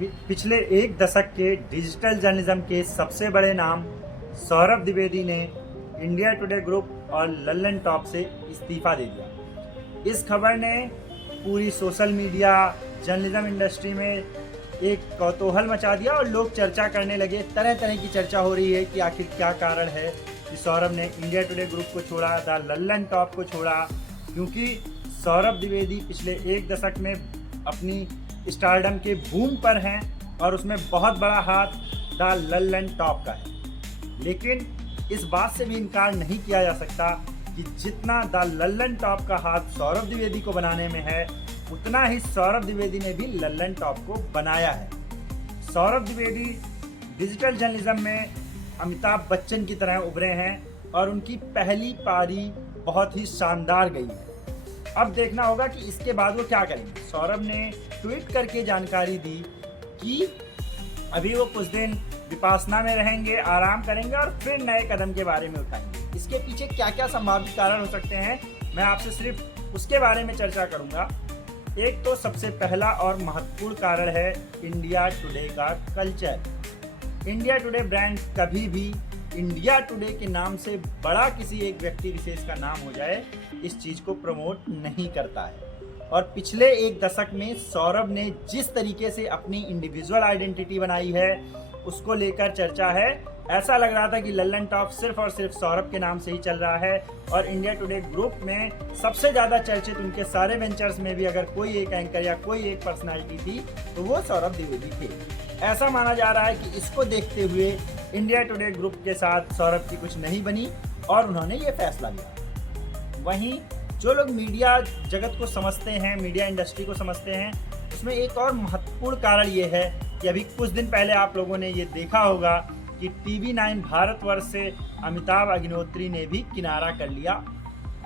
पिछले एक दशक के डिजिटल जर्नलिज्म के सबसे बड़े नाम सौरभ द्विवेदी ने इंडिया टुडे ग्रुप और लल्लन टॉप से इस्तीफा दे दिया। इस खबर ने पूरी सोशल मीडिया जर्नलिज्म इंडस्ट्री में एक कौतूहल मचा दिया और लोग चर्चा करने लगे। तरह तरह की चर्चा हो रही है कि आखिर क्या कारण है कि सौरभ ने इंडिया टुडे ग्रुप को छोड़ा, द लल्लन टॉप को छोड़ा, क्योंकि सौरभ द्विवेदी पिछले एक दशक में अपनी स्टारडम के बूम पर हैं और उसमें बहुत बड़ा हाथ द लल्लन टॉप का है। लेकिन इस बात से भी इनकार नहीं किया जा सकता कि जितना द लल्लन टॉप का हाथ सौरभ द्विवेदी को बनाने में है, उतना ही सौरभ द्विवेदी ने भी लल्लन टॉप को बनाया है। सौरभ द्विवेदी डिजिटल जर्नलिज्म में अमिताभ बच्चन की तरह उभरे हैं और उनकी पहली पारी बहुत ही शानदार गई है। अब देखना होगा कि इसके बाद वो क्या करेंगे। सौरभ ने ट्वीट करके जानकारी दी कि अभी वो कुछ दिन विपासना में रहेंगे, आराम करेंगे और फिर नए कदम के बारे में उठाएंगे। इसके पीछे क्या क्या संभावित कारण हो सकते हैं, मैं आपसे सिर्फ उसके बारे में चर्चा करूंगा। एक तो सबसे पहला और महत्वपूर्ण कारण है इंडिया टुडे का कल्चर। इंडिया टुडे ब्रांड कभी भी इंडिया टुडे के नाम से बड़ा किसी एक व्यक्ति विशेष का नाम हो जाए, इस चीज को प्रमोट नहीं करता है। और पिछले एक दशक में सौरभ ने जिस तरीके से अपनी इंडिविजुअल आइडेंटिटी बनाई है, उसको लेकर चर्चा है। ऐसा लग रहा था कि लल्लन टॉप सिर्फ और सिर्फ सौरभ के नाम से ही चल रहा है और इंडिया टुडे ग्रुप में सबसे ज्यादा चर्चित उनके सारे वेंचर्स में भी अगर कोई एक एंकर या कोई एक पर्सनालिटी थी तो वो सौरभ द्विवेदी थे। ऐसा माना जा रहा है कि इसको देखते हुए इंडिया टुडे ग्रुप के साथ सौरभ की कुछ नहीं बनी और उन्होंने ये फैसला लिया। वहीं जो लोग मीडिया जगत को समझते हैं, मीडिया इंडस्ट्री को समझते हैं, उसमें एक और महत्वपूर्ण कारण ये है कि अभी कुछ दिन पहले आप लोगों ने ये देखा होगा कि TV9 भारतवर्ष से अमिताभ अग्निहोत्री ने भी किनारा कर लिया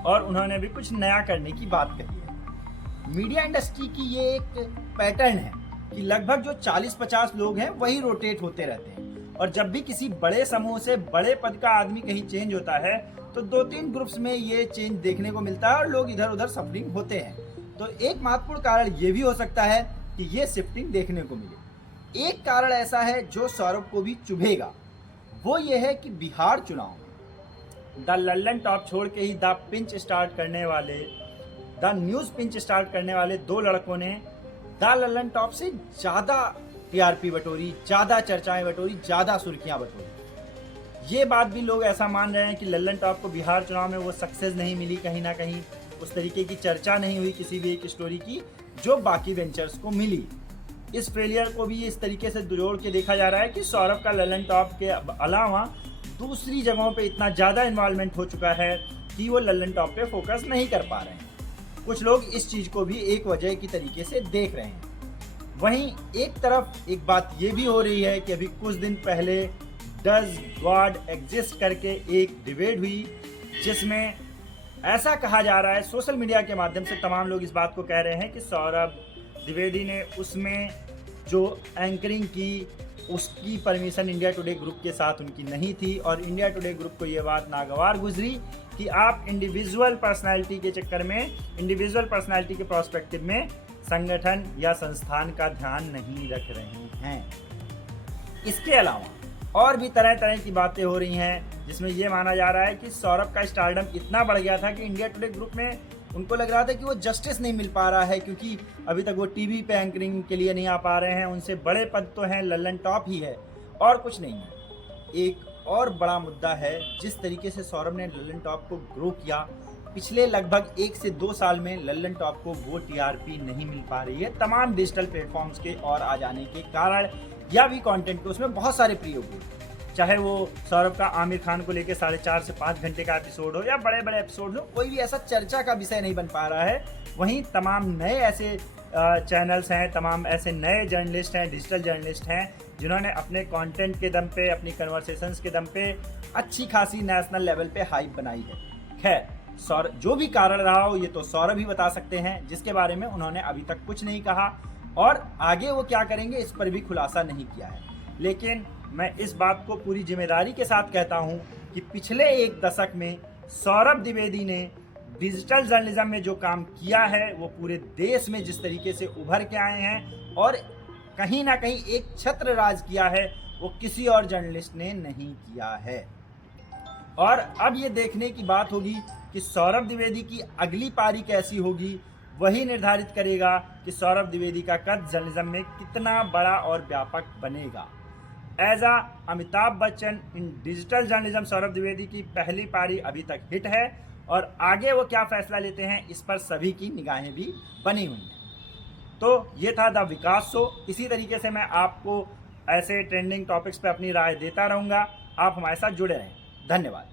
और उन्होंने भी कुछ नया करने की बात कही है। मीडिया इंडस्ट्री की ये एक पैटर्न है कि लगभग जो 40-50 लोग हैं वही रोटेट होते रहते हैं और जब भी किसी बड़े समूह से बड़े पद का आदमी कहीं चेंज होता है तो 2-3 ग्रुप्स में ये चेंज देखने को मिलता है और लोग इधर उधर शिफ्टिंग होते हैं। तो एक महत्वपूर्ण कारण ये भी हो सकता है कि ये शिफ्टिंग देखने को मिले। एक कारण ऐसा है जो सौरभ को भी चुभेगा, वो ये है कि बिहार चुनाव में द लल्लन टॉप छोड़ के ही द पिंच स्टार्ट करने वाले, द न्यूज़ पिंच स्टार्ट करने वाले दो लड़कों ने द लल्लन टॉप से ज़्यादा टीआरपी बटोरी, ज़्यादा चर्चाएं बटोरी, ज़्यादा सुर्खियां बटोरी। ये बात भी लोग ऐसा मान रहे हैं कि लल्लन टॉप को बिहार चुनाव में वो सक्सेस नहीं मिली, कहीं ना कहीं उस तरीके की चर्चा नहीं हुई किसी भी एक स्टोरी की जो बाकी वेंचर्स को मिली। इस फेलियर को भी इस तरीके से जोड़ के देखा जा रहा है कि सौरभ का लल्लन टॉप के अलावा दूसरी जगहों पे इतना ज़्यादा इन्वॉल्वमेंट हो चुका है कि वो लल्लन टॉप पे फोकस नहीं कर पा रहे हैं। कुछ लोग इस चीज़ को भी एक वजह की तरीके से देख रहे हैं। वहीं एक तरफ एक बात ये भी हो रही है कि अभी कुछ दिन पहले डज गॉड एग्जिस्ट करके एक डिबेट हुई जिसमें ऐसा कहा जा रहा है, सोशल मीडिया के माध्यम से तमाम लोग इस बात को कह रहे हैं कि सौरभ द्विवेदी ने उसमें जो एंकरिंग की उसकी परमिशन इंडिया टुडे ग्रुप के साथ उनकी नहीं थी और इंडिया टुडे ग्रुप को ये बात नागवार गुजरी कि आप इंडिविजुअल पर्सनालिटी के चक्कर में, इंडिविजुअल पर्सनालिटी के प्रोस्पेक्टिव में संगठन या संस्थान का ध्यान नहीं रख रहे हैं। इसके अलावा और भी तरह तरह की बातें हो रही हैं जिसमें यह माना जा रहा है कि सौरभ का स्टारडम इतना बढ़ गया था कि इंडिया टुडे ग्रुप में उनको लग रहा था कि वो जस्टिस नहीं मिल पा रहा है, क्योंकि अभी तक वो टीवी पे एंकरिंग के लिए नहीं आ पा रहे हैं। उनसे बड़े पद तो हैं, लल्लन टॉप ही है और कुछ नहीं है। एक और बड़ा मुद्दा है जिस तरीके से सौरभ ने लल्लन टॉप को ग्रो किया, पिछले लगभग 1 से 2 साल में लल्लन टॉप को वो टीआरपी नहीं मिल पा रही है तमाम डिजिटल प्लेटफॉर्म्स के और आ जाने के कारण या भी कंटेंट के उसमें बहुत सारे प्रयोग हुए, चाहे वो सौरभ का आमिर खान को लेकर 4.5 से 5 घंटे का एपिसोड हो या बड़े बड़े एपिसोड हो, कोई भी ऐसा चर्चा का विषय नहीं बन पा रहा है। वहीं तमाम नए ऐसे चैनल्स हैं, तमाम ऐसे नए जर्नलिस्ट हैं, डिजिटल जर्नलिस्ट हैं जिन्होंने अपने कंटेंट के दम पे, अपनी कन्वर्सेशंस के दम पे अच्छी खासी नेशनल लेवल पे हाइप बनाई है। खैर, जो भी कारण रहा हो ये तो सौरभ ही बता सकते हैं, जिसके बारे में उन्होंने अभी तक कुछ नहीं कहा और आगे वो क्या करेंगे इस पर भी खुलासा नहीं किया है। लेकिन मैं इस बात को पूरी जिम्मेदारी के साथ कहता हूं कि पिछले एक दशक में सौरभ द्विवेदी ने डिजिटल जर्नलिज्म में जो काम किया है वो पूरे देश में जिस तरीके से उभर के आए हैं और कहीं ना कहीं एक छत्र राज किया है, वो किसी और जर्नलिस्ट ने नहीं किया है। और अब ये देखने की बात होगी कि सौरभ द्विवेदी की अगली पारी कैसी होगी, वही निर्धारित करेगा कि सौरभ द्विवेदी का कद जर्नलिज्म में कितना बड़ा और व्यापक बनेगा। As a Amitabh Bachchan in digital journalism, Saurabh Dwivedi की पहली पारी अभी तक हिट है और आगे वो क्या फैसला लेते हैं इस पर सभी की निगाहें भी बनी हुई हैं। तो ये था द विकास शो। इसी तरीके से मैं आपको ऐसे ट्रेंडिंग टॉपिक्स पे अपनी राय देता रहूँगा। आप हमारे साथ जुड़े रहें। धन्यवाद।